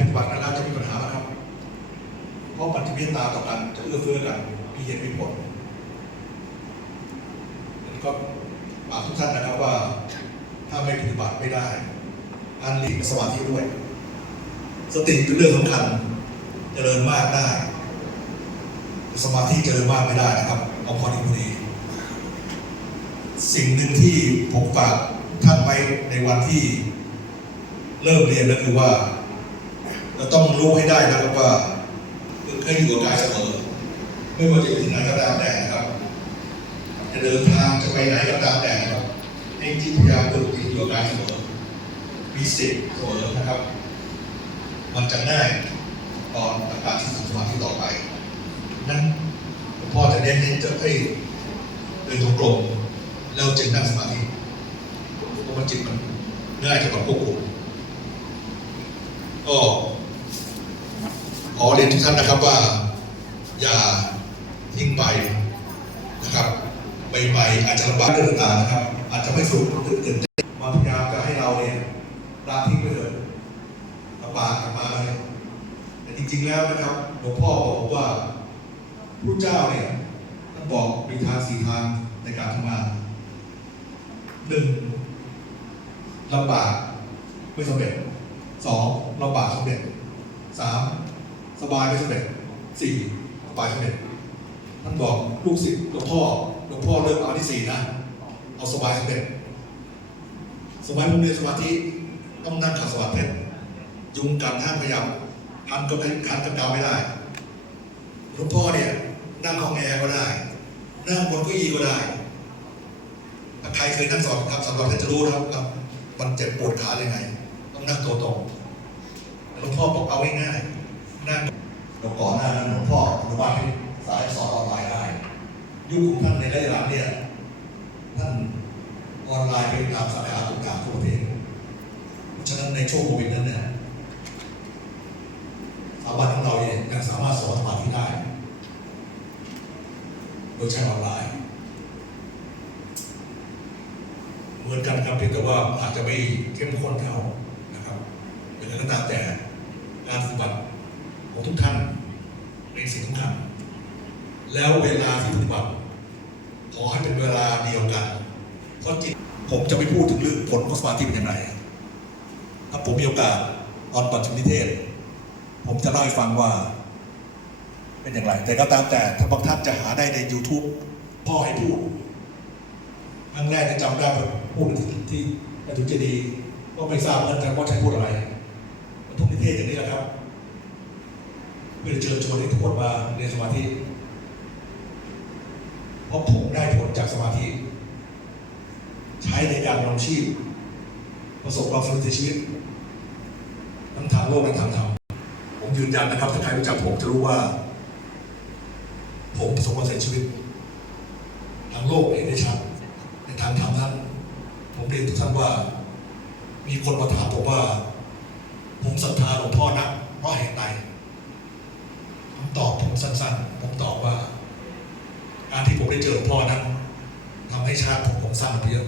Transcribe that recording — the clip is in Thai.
ปฏิบัติกันแล้วจะมีปัญหาไหมครับ เพราะมันจะเมตตาต่อกันจะเอื้อเฟื้อกันมีเหตุมีผลแล้ก็ฝากทุกท่านนะครับว่า ถ้าไม่ปฏิบัติไม่ได้ อันหลีกสมาธิด้วย สติเป็นเรื่องสำคัญเจริญมากได้สมาธิเจริญมากไม่ได้นะครับเอาพอดีพอดีสิ่งหนึ่งที่ผมฝากท่านไว้ในวันที่เริ่มเรียนก็คือว่า เราต้องรู้ให้ได้นะครับว่าให้อยู่กับกายเสมอ ไม่ว่าจะอยู่ที่ไหนก็ตามแต่นะครับ จะเดินทางจะไปไหนก็ตามแต่นะครับให้จิตวิญญาณฝึกอยู่กับกายเสมอมีสติเสมอนะครับ มันจะง่ายตอนประกาศที่สมาธิต่อไป นั้นหลวงพ่อจะเน้นเน้นจะให้เดินตรงกลมแล้วจึงนั่งสมาธิเพราะมันจิตมันง่ายจะกับควบคุมก็ อเรียนทุกท่านนะครับว่า อย่าทิ้งไปนะครับใหม่ๆอาจจะลำบากเรื่องต่างๆนะครับ อาจจะไม่สุขตื่นเต้นมาพยายามจะให้เราเนี่ยละทิ้งไปเลยลำบากกลับมาเลยแต่จริง ๆแล้วนะครับหลวงพ่อบอกว่าพระเจ้าเนี่ยท่านบอกมีทางสี่ทางในการทำงานหนึ่งลำบากไม่สำเร็จสองลำบากสำเร็จสาม สบายไม่สำเร็จสี่สบายสำเร็จท่านบอกลูกศิษย์หลวงพ่อหลวงพ่อเริ่มเอาที่สี่นะเอาสบายสำเร็จสมัยผมเรียนสมาธิต้องนั่งขัดสมาธิยุงกันห้ามขยับหันก็ไม่หันก็กำไม่ได้หลวงพ่อเนี่ยนั่งห้องแอร์ก็ได้ นั่งบนเก้าอี้ก็ได้ถ้าใครเคยนั่งสอนครับสำหรับท่านจะรู้ครับครับมันเจ็บปวดขายังไง ต้องนั่งตัวตรงหลวงพ่อบอกเอาง่ายๆ นั่งเดี๋ยวก่อนหน้านั้นหลวงพ่ออนุบาลให้สายสอนออนไลน์ได้ ยุคของท่านในระยะหลังเนี่ยท่านออนไลน์ไปตามสาขาต่างๆทั่วประเทศเพราะฉะนั้นในช่วงโควิดนั้นเนี่ยสถาบันของเราเนี่ยยังสามารถสอนสมาธิได้ โดยใช้ออนไลน์ เหมือนกันครับเพียงแต่ว่าอาจจะไม่เข้มข้นเท่านะครับอย่างไรก็ตามแต่การปฏิบัติ ของทุกท่านเป็นสิ่งสำคัญ แล้วเวลาที่ปฏิบัติขอให้เป็นเวลาเดียวกัน เพราะจิตผมจะไม่พูดถึงเรื่องผลของสมาธิเป็นย่างไรถ้าผมมีโอกาสตอนปัจจุบันนิเทศ ผมจะเล่าให้ฟังว่า เป็นอย่างไร แต่ก็ตามแต่ถ้าบางท่านจะหาได้ใน YouTube พ่อให้พูดครั้งแรกที่จำได้ว่าพูดที่ที่ปทุมเจดีก็ไม่ทราบเหมือนกันว่าใช้พูดอะไรปทุมนิเทศอย่างนี้แหละครับ เพื่อเชิญชวนให้ทุกคนมาเรียนสมาธิ เพราะผมได้ผลจากสมาธิ ใช้ในการดำรงชีพ ประสบความสำเร็จในชีวิต ทั้งทางโลกและทางธรรมผมยืนยันนะครับ ถ้าใครรู้จักผมจะรู้ว่า ผมประสบความสำเร็จชีวิต ทางโลกเห็นได้ชัดในทางธรรมนั้น ผมเรียนทุกท่านว่า มีคนมาถามผมว่า ผมศรัทธาหลวงพ่อนักเพราะเหตุใด ตอบผมสั้นๆ ผมตอบว่า การที่ผมได้เจอหลวงพ่อนั้นทำให้ชาติผมผมสั้นไปเยอะ